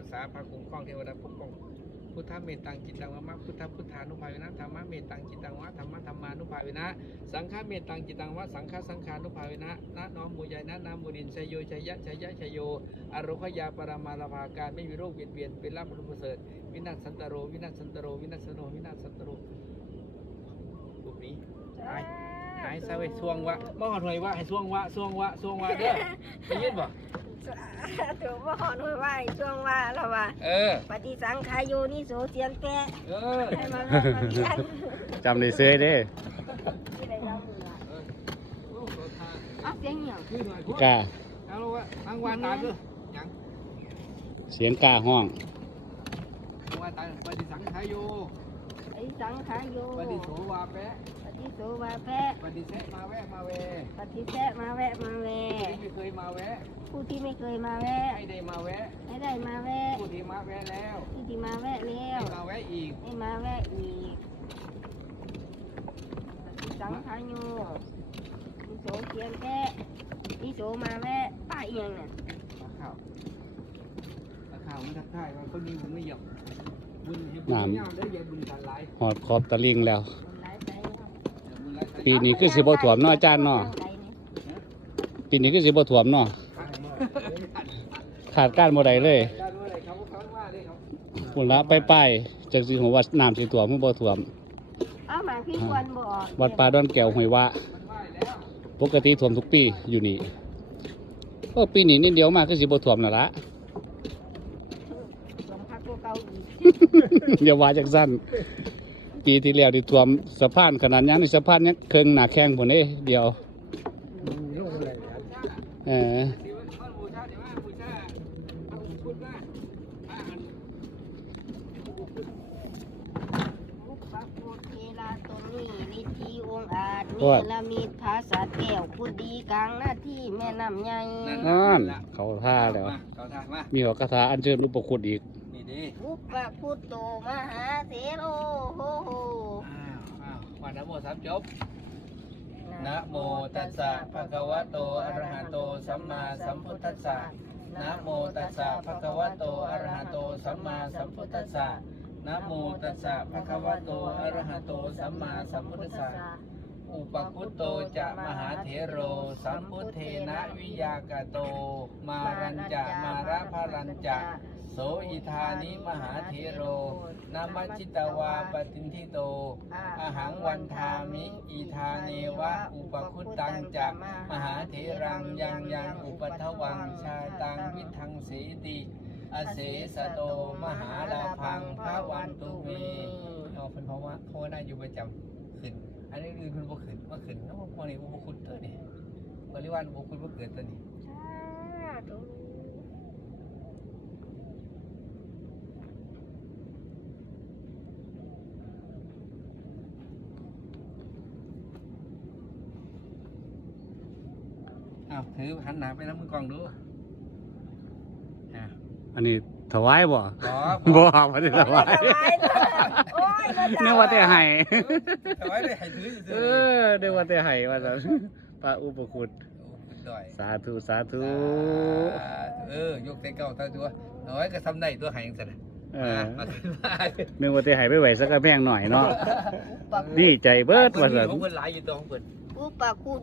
รักษาพระคุ้มครองเทวดาปกป้องพุทธเมตตังจิตตังวะมะพุทธพุทธานุภาเวนะธรรมะเมตตังจิตตังวะธรรมะธรรมานุภาเวนะ สังฆเมตตังจิตตังวะสังฆสังขานุภาเวนะนะน้อมมูยายนะนามูรินชัยโยชัยยะชัยยะชัยโยอารคยาปรามาลาภาการไม่มีโรคเบียดเบียนเป็นลาภบุญประเสริฐวินาศสันตโรวินาศสันตโรวินาศสันโนวินาศสันตโรรูปนี้หายหายซะเว้ยช่วงวะบ่หอดหน่วยวะให้ช่วงวะช่วงวะช่วงวะเด้อได้ยินบ่ ถือว่าหอนไว้ไหวช่วงว่าเราว่า เออ ปฏิสังขายโยนิโสเสียงแปะเออให้มาเล่ามาเรียนจำได้เสื้อเด้ที่ได้เล่าอยู่ล่ะเออโอ้โหทาเอ้าเสียงเหี่ยวคือหน่อยกาเอาละวะทางวานตาคือยังเสียงกาห้องวานตาปฏิสังขายโย ปฏิสังขายโยปฏิโสวาแปะปฏิโสวาแพะปฏิเสธมาแวะมาเวปฏิแทะมาแวะมาแวะที่ไม่เคยมาแวะผู้ที่ไม่เคยมาแวะให้ได้มาแวะให้ได้มาแวะผู้ที่มาแวะแล้วผู้ที่มาแวะแล้ให้วมาแวะอีกให้มาแวะอีกปฏิสังขายโยนิโสเสียงแปะนิโสมาแวะป้าเอียงน่ะมาข่าวมาข่าวมันทักทายว่าคนนี้บุญไม่หยอก บุญให้บุญไม่ยาวได้ออย่าบุญกันหลายหอดขอบตะลิงแล้วคนหลายไปแล้วอย่าบุญหลายปีนี้คือสิบ่ถ่วมเนาะอาจารย์เนาะปีนี้คือสิบ่ถ่วมเนาะขาดการบ่ได้เลยการว่าอะไรเขาเขาว่าได้เขาพุ่นละไปไปจักสิหัวว่าน้ำสิถ่วมมือบ่ถ่วมอ้าวหมาพี่ควรบอกวัดป่าดอนแก้วห้วยว่ามันว่าแล้วปกติถ่วมทุกปีอยู่นี่โอ้ปีนี้นิดเดียวมากคือสิบ่ถ่วมนั่นละ สมพักตัวเก่า อีกอย่าว่าจังสั้นปีที่แล้วที่ถ่วมสะพานขนาดยังนี่สะพานยังเครื่องหนาแข้งพุ่นเด้เดียวลูกอะไรเออที่ว่าบูชาเดี๋ยวว่าบูชาพระอุพุทธนะพระอันมุขปักพุทเทลาตนนี้ฤทธิองค์อาจโอ้เนยรมิตภาษาแก้วพูดดีกลางหน้าที่แม่น้ำใหญ่นั่นเขาท่าแล้วมาเขาท่ามามีหัวกระทาอันเชิญอุปคุตอีก นี่ดิมุขปักพุทโตมหาเถโรโหโหอ้าวอ้าววันนะโมสามจบนะโมตัสสะภะคะวะโตอะระหะโตสัมมาสัมพุทธัสสะนะโมตัสสะภะคะวะโตอะระหะโตสัมมาสัมพุทธัสสะนะโมตัสสะภะคะวะโตอะระหะโตสัมมาสัมพุทธัสสะ อุปคุตโตจะมหาเถโร สัมพุทเทนะวิยากโต มารัญจะมาระพารัญจะโสอิธานิมหาเถโรนามัจิตวาปตินทิโตอหังวันทามิอีธาเนวะ อุปคุตตังจะมหาเถรังยังยังอุปทวังชาตังวิทังสีติอเสสโตมหาลาพังพระวันตุเมเอาเป็นเพราะว่าเพราะว่าน่าอยู่ประจำขึ้น อันนี้คือคุณบ่ขึ้นว่าขึ้นแล้วพวกนี้อุปคุตตัวนี้บริวารอุปคุตว่าเกิดตัวนี้สาธุอ้าวถือหันหน้าไปน้ำมือกล้องดูอะอันนี้ถวายบ่บอบ่บ่ได้ถวายโอ้ย บ่นึกว่าแต่ให้ถวายเลยให้ถือเออนึกว่าแต่ให้ว่าซั่นพระอุปคุตโอ้คุณด้อยสาธุสาธุเออยกแต่เก่าตาตัวน้อยก็ทำได้ตัวหายยังสั่นน่ะเออมาขึ้นมานึกว่าแต่ให้ไปไหวสักกระแพงหน่อยเนาะปักดีใจเบิดว่าซั่นของเพิ่นหลายอยู่ตัวของเพิ่นอุปคุต